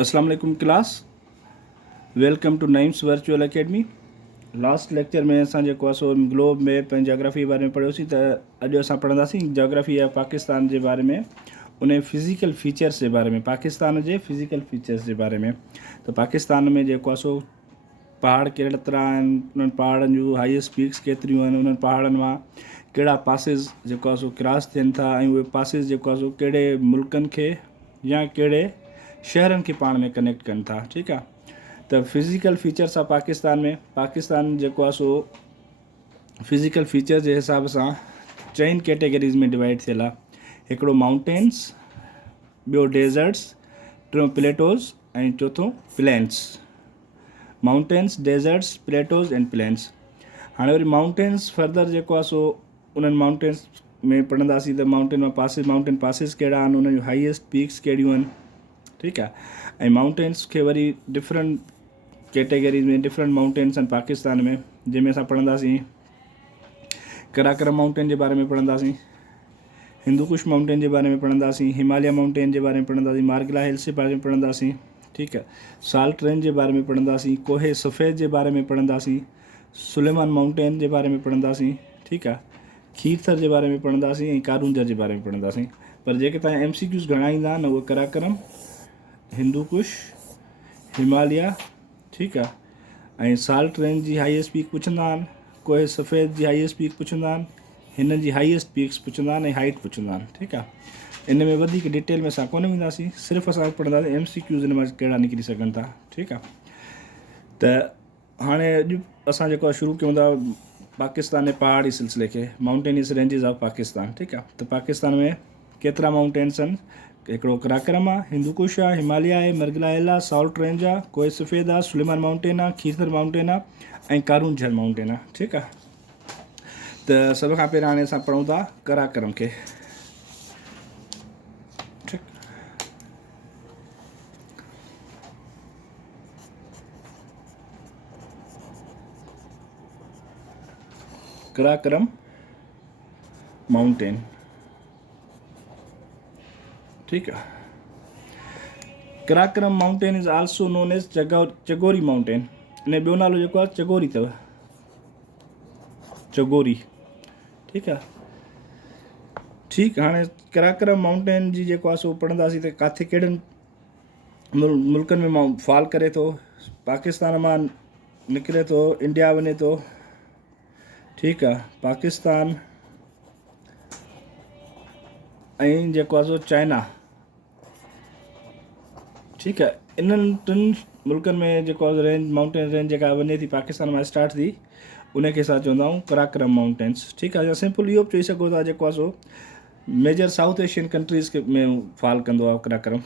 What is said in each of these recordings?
अस्सलाम वालेकुम class, welcome to Naeem's virtual academy. Last lecture में असां जेको आहे सो ग्लोब मैप ऐं जोग्राफी जे बारे में पढ़ियोसीं। त अॼु असां पढ़ंदासीं जोग्राफी या पाकिस्तान जे बारे में, उन फिज़िकल फीचर्स जे बारे में, पाकिस्तान जे फिज़िकल फीचर्स जे बारे में। त पाकिस्तान में जेको आहे सो पहाड़ कहिड़ा तरह आहिनि, उन्हनि पहाड़नि जूं हाईएस्ट पीक्स केतिरियूं आहिनि, उन्हनि पहाड़नि मां कहिड़ा पासिस जेको आहे सो क्रॉस थियनि था, ऐं उहे पासिस जेको आहे सो कहिड़े मुल्कनि खे या कहिड़े शहरनि खे पाण में कनेक्ट कनि था। ठीकु आहे। त फिज़िकल फीचर्स आहे पाकिस्तान में। पाकिस्तान जेको आहे सो फिज़िकल फीचर जे हिसाब सां चइनि कैटेगरीज़ में डिवाइड थियल आहे। हिकिड़ो माउंटेन्स, ॿियो डेज़र्ट्स, टियों प्लेटोज़ ऐं चोथों plains. Mountains, deserts, plateaus and plains. हाणे वरी माउंटेन्स फर्दर जेको आहे सो उन्हनि माउंटेन्स में पढ़ंदासीं त माउंटेन पासिस कहिड़ा आहिनि, उन्हनि जूं हाईएस्ट पीक्स कहिड़ियूं आहिनि। ठीकु आहे। ऐं माउंटेन्स खे वरी डिफरेंट कैटेगरीज़ में डिफरेंट माउंटेन्स आहिनि पाकिस्तान में, जंहिंमें असां पढ़ंदासीं कराकरम माउंटेन जे बारे में पढ़ंदासीं, हिंदुकुश माउंटेन जे बारे में पढ़ंदासीं, हिमालय माउंटेन जे बारे में पढ़ंदासीं, मार्गला हिल्स जे बारे में पढ़ंदासीं। ठीकु आहे। साल्ट रेंज जे बारे में पढ़ंदासीं, कोहे सफ़ेद जे बारे में पढ़ंदासीं, सुलेमान माउंटेन जे बारे में पढ़ंदासीं। ठीकु आहे। खीरथर जे बारे में पढ़ंदासीं ऐं कारूंजर जे बारे में पढ़ंदासीं। पर जेके तव्हां MCQs घणा ईंदा आहिनि उहे कराकरम, हिंदुकुश, हिमालय, ठीकु आहे, ऐं साल्ट रेंज जी हाईएस्ट पीक पुछंदा आहिनि, कोहे सफ़ेद जी हाईएस्ट पीक पुछंदा आहिनि, हिन जी हाईएस्ट पीक्स पुछंदा आहिनि ऐं हाइट पुछंदा आहिनि। ठीकु आहे। इन में वधीक डिटेल में असां कोन वेंदासीं, सिर्फ़ु असां पढ़ंदासीं MCQs इन मां कहिड़ा निकिरी सघनि था। ठीकु आहे। त हाणे अॼु असां जेको आहे शुरू कयूं था पाकिस्तान जे पहाड़ी सिलसिले खे, माउंटेनियस रेंजिस ऑफ पाकिस्तान। ठीकु आहे। त पाकिस्तान में केतिरा माउंटेन्स आहिनि? हिकिड़ो कराकरम आहे, हिंदुकुश आहे, हिमालय आहे, मर्गला हिल आहे, साल्ट रेंज आहे, कोहे सफ़ेद आहे, सुलेमान माउंटेन आहे, खीरथर माउंटेन आहे ऐं कारूंजर माउंटेन आहे। ठीकु आहे। त सभ खां पहिरियों हाणे असां पढ़ूं था कराकरम खे। ठीकु। कराकरम माउंटेन। ठीकु आहे। Karakoram mountain is also known as Chogori mountain. इन ॿियो नालो जेको आहे चगोरी अथव, चगोरी। ठीकु आहे। ठीकु। हाणे कराकरम माउंटेन जी जेको आहे सो पढ़ंदासीं त किथे कहिड़नि मुल्कनि में फॉल करे थो। पाकिस्तान मां निकिरे थो, इंडिया वञे थो। ठीकु आहे। पाकिस्तान ऐं जेको आहे सो चाइना। ठीकु आहे। इन्हनि टिनि मुल्कनि में जेको आहे रेंज, माउंटेन रेंज जेका वञे थी पाकिस्तान मां स्टार्ट थी, उनखे असां चवंदा आहियूं कराकरम माउंटेन्स। ठीकु आहे। या सिंपल इहो बि चई सघो था जेको आहे सो मेजर साउथ एशियन कंट्रीज़ में फॉल कंदो आहे कराकरम।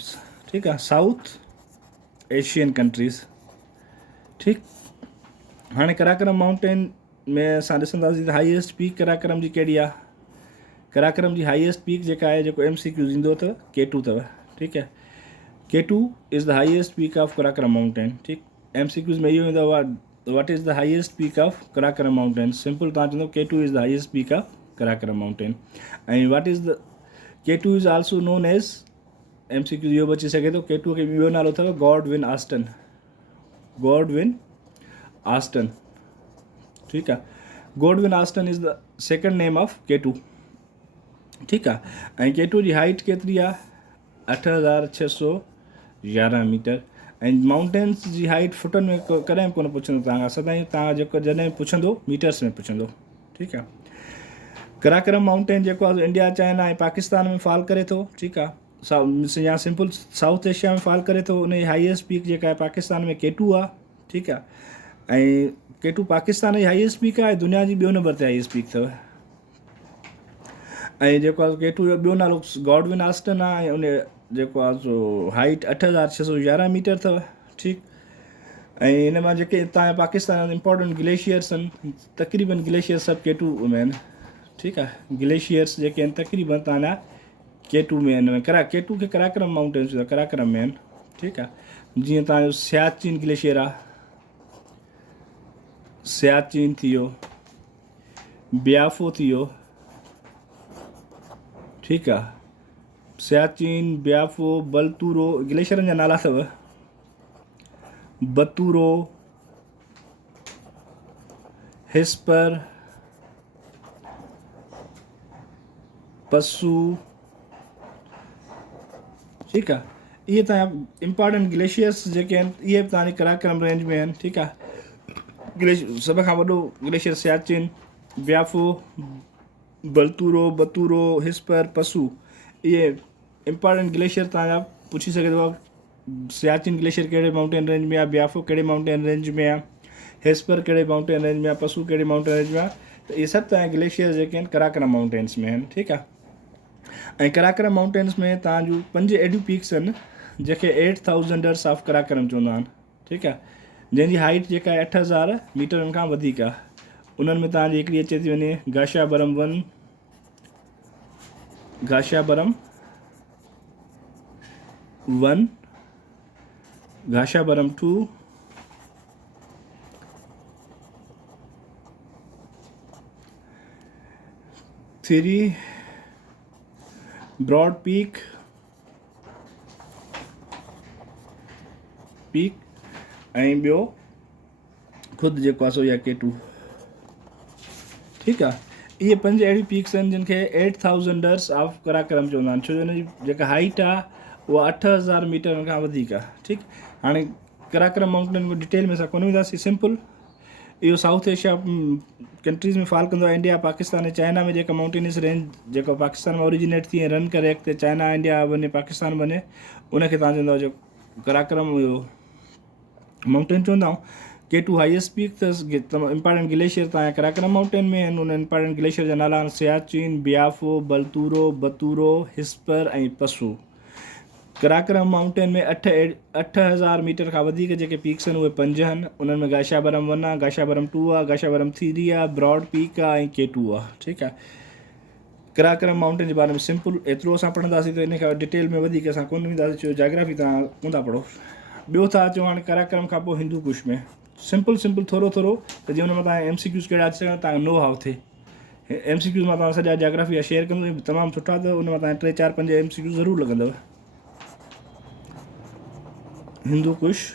ठीकु आहे। South Asian countries. ठीकु। हाणे कराकरम माउंटेन में असां ॾिसंदासीं त हाईएस्ट पीक कराकरम जी कहिड़ी आहे। कराकरम जी हाईएस्ट पीक जेका आहे, जेको MCQ ईंदो अथव, K2 अथव। ठीकु आहे। K2 is the highest peak of Karakoram mountain. ठीकु। MCQs में इहो ईंदो आहे, what is the highest peak of Karakoram mountain. Simple तव्हां चवंदो K2 is the highest peak of Karakoram mountain. ऐं what is the K2 is also known as, MCQ इहो बि अची सघे थो, K2 खे ॿियो नालो अथव गॉडविन आस्टन। Godwin Aston. ठीकु आहे। Godwin Aston is the second name of K2। ठीकु आहे। ऐं K2 जी हाइट केतिरी आहे? 8611 मीटर। ऐं माउंटेन्स जी हाइट फुटनि में कॾहिं बि कोन पुछंदो तव्हांखां, सदाईं तव्हां जेको जॾहिं पुछंदो मीटर्स में पुछंदो। ठीकु आहे। कराकरम माउंटेन जेको आहे इंडिया, चाइना ऐं पाकिस्तान में फॉल करे थो। ठीकु आहे। या सिंपल साउथ एशिया में फॉल करे थो। उनजी हाईएस्ट पीक जेका आहे पाकिस्तान में K2 आहे। ठीकु आहे। ऐं K2 पाकिस्तान जी हाईएस्ट पीक आहे, दुनिया जी ॿियो नंबर ते हाईएस्ट पीक अथव। ऐं जेको आहे K2 जो ॿियो नालो गॉडविन आस्टन आहे, ऐं उन जेको आहे सो हाइट 8611 मीटर अथव। ठीकु। ऐं हिन मां जेके तव्हांजे पाकिस्तान जा इंपॉर्टेंट ग्लेशियर्स आहिनि, तक़रीबन ग्लेशियर्स सभु K2 में आहिनि। ठीकु आहे। ग्लेशियर्स जेके आहिनि तक़रीबन तव्हांजा K2 में आहिनि। K2 खे कराकरम माउंटेन्स कराकरम में आहिनि। ठीकु आहे। जीअं तव्हांजो सियाचिन ग्लेशियर आहे, सियाचिन थी वियो, ब्याफो थी वियो। ठीकु आहे। सियाचिन, ब्याफो, बलतूरो ग्लेशियरनि जा नाला अथव। बतूरो, हिस्पर, पसू, ठीक है। ये इंपॉर्टेंट ग्लेशियर्स जेके आहिनि इहे तव्हांजे कराकरम रेंज में आहिनि, ठीक है। सब खां वॾो ग्लेशियर सियाचिन, ब्याफो, बतूरो, हिस्पर, पसू, ये इंपॉर्टेंट ग्लेशियर तव्हांजा पुछी सघे थो। सियाचिन ग्लेशियर कहिड़े माउंटेन रेंज में आहे, ब्याफो कहिड़े माउंटेन रेंज में आहे, हिस्पर कहिड़े माउंटेन रेंज में आहे, पसू कहिड़े माउंटेन रेंज में आहे। त इहे सभु तव्हांजा ग्लेशियर जेके आहिनि कराकरम माउंटेन्स में आहिनि, ठीक आहे। ऐं कराकरम माउंटेन्स में तव्हां जूं 5 एडियूं पीक्स आहिनि जेके 8000 ऑफ कराकरम चवंदा आहिनि, ठीक आहे, जंहिंजी हाइट जेका आहे 8000 मीटरनि खां वधीक आहे। उन्हनि में तव्हांजी हिकिड़ी अचे थी वञे गाशाबरम 1, गाशाबरम 1, गाशाबरम 2, थ्री, ब्रॉड पीक ऐं ॿियो ख़ुदि जेको आहे सो या K2, ठीकु आहे। इहे 5 अहिड़ियूं पीक्स आहिनि जिन खे 8000 ऑफ कराकरम चवंदा आहिनि, छो जो हिन जी जेका हाइट आहे उहा 8000 मीटरनि खां वधीक आहे, ठीकु। हाणे कराकरम माउंटेन में डिटेल में असां कोन वेंदासीं, सिंपल इहो साउथ एशिया कंट्रीज़ में फॉल कंदो आहे। इंडिया, पाकिस्तान ऐं चाइना में जेका माउंटेनियस रेंज जेको पाकिस्तान में ओरिजिनेट थी ऐं रन करे अॻिते चाइना, इंडिया वञे, पाकिस्तान वञे, उनखे तव्हां चवंदव जो कराकरम इहो माउंटेन चवंदा आहियूं। K2 हाईएस्ट पीक त इंपॉर्टेंट ग्लेशियर तव्हांजा कराकरम माउंटेन में आहिनि। उन इंपॉर्टेंट ग्लेशियर जा नाला आहिनि सियाचिन, ब्याफो, बतूरो, हिस्पर ऐं पसू। कराकरम माउंटेन में 8000 मीटर खां वधीक जेके पीक्स आहिनि उहे 5 आहिनि। उन्हनि में गाशाबरम 1 आहे, गाशाबरम 2 आहे, गाशाबरम 3 आहे, ब्रॉड पीक आहे ऐं K2 आहे, ठीकु आहे। कराकरम माउंटेन जे बारे में सिंपल एतिरो असां पढ़ंदासीं, त इन खां डिटेल में वधीक असां कोन वेंदासीं, छो जोग्राफी तव्हां कोन था पढ़ो। ॿियो था अचूं हाणे कराकरम खां पोइ हिंदू कुश में। सिंपल थोरो त जीअं हुन में तव्हां MCQs कहिड़ा अची सघनि, तव्हांजो नो हाउ थिए। MCQs मां तव्हां सॼा जोग्राफी शेयर कंदो, तमामु सुठा अथव। उन में तव्हां 3, 4, 5 MCQ ज़रूरु लॻंदव। हिंदू कुश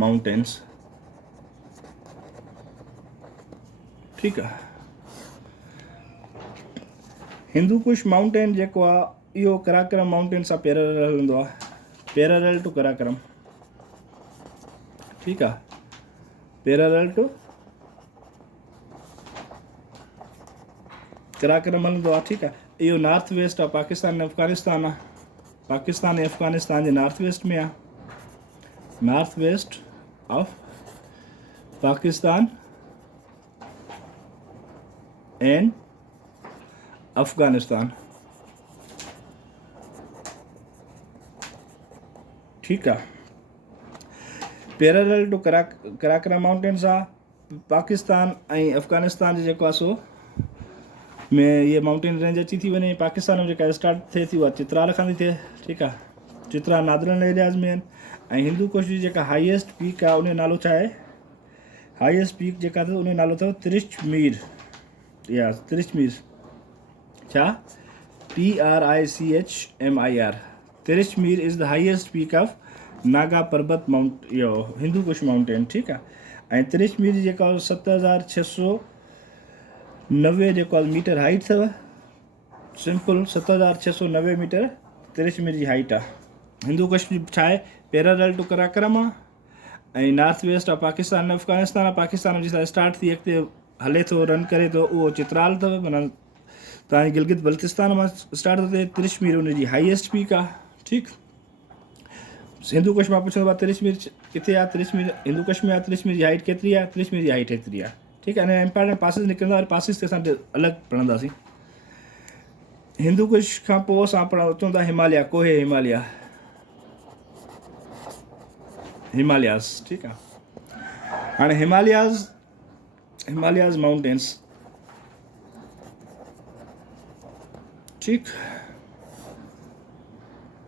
माउंटेन्स, ठीकु आहे। हिंदू कुश माउंटेन जेको आहे इहो कराकरम माउंटेन सां पैरेलल हलंदो आहे, पैरेलल टू कराकरम, ठीकु आहे, पैरेलल टू कराकरम हलंदो आहे, ठीकु आहे। इहो नॉर्थ वेस्ट आहे, पाकिस्तान ऐं अफ़गानिस्तान आहे। पाकिस्तान ऐं अफ़गानिस्तान जे नॉर्थ वेस्ट में आहे, नॉर्थ वेस्ट ऑफ पाकिस्तान एंड अफ़गानिस्तान, ठीकु आहे। पैरेलल टू कराकरम माउंटेन्स आहे। पाकिस्तान ऐं अफ़गानिस्तान जो जेको आहे सो में ये माउंटेन रेंज अची थी वञे। पाकिस्तान में जेका स्टार्ट थिए थी उहा चित्राल खां थी थिए, ठीकु आहे। चित्रा नादरन एरियाज़ में आहिनि। ऐं हिंदू कुश जी जेका हाईएस्ट पीक आहे उन जो नालो छा आहे? हाईएस्ट पीक जेका अथव उन जो नालो अथव त्रिशमीर, या त्रिशमीर, छा TRICHMIR। Tirichmir is the highest peak of Nanga Parbat mount, इहो हिंदू कुश माउंटेन, ठीकु आहे। ऐं त्रिशमीर जी जेका 7690 जेको आहे मीटर हाइट अथव, सिंपल 7690 मीटर त्रिशमीर जी हाइट आहे। हिंदू कुश छा आहे? पैरेलल टू कराकरम आहे ऐं नॉर्थ वेस्ट आहे पाकिस्तान ऐं अफ़गानिस्तान आहे। पाकिस्तान जितां स्टार्ट थी अॻिते हले थो, रन करे थो, उहो चित्राल अथव, माना तव्हांजी गिलगित बल्तिस्तान मां स्टार्ट थो थिए। त्रिशमीर उन जी हाईएस्ट पीक आहे, ठीकु। हिंदू कुश मां पुछंदो आहे त्रिशमीर किथे आहे? त्रिशमीर हिंदू कुश में आहे। त्रिशमीर जी हाइट केतिरी आहे? त्रिशमीर जी हाइट एतिरी आहे, ठीकु आहे। अने इंपॉर्टेंट पासिस निकिरंदा, और पासिस ते असां अलॻि पढ़ंदासीं। हिंदू कुश खां पोइ असां अचूं था हिमालय, कोहे हिमालयाज़, ठीकु आहे। हाणे हिमालयाज़ माउंटेन्स, ठीकु।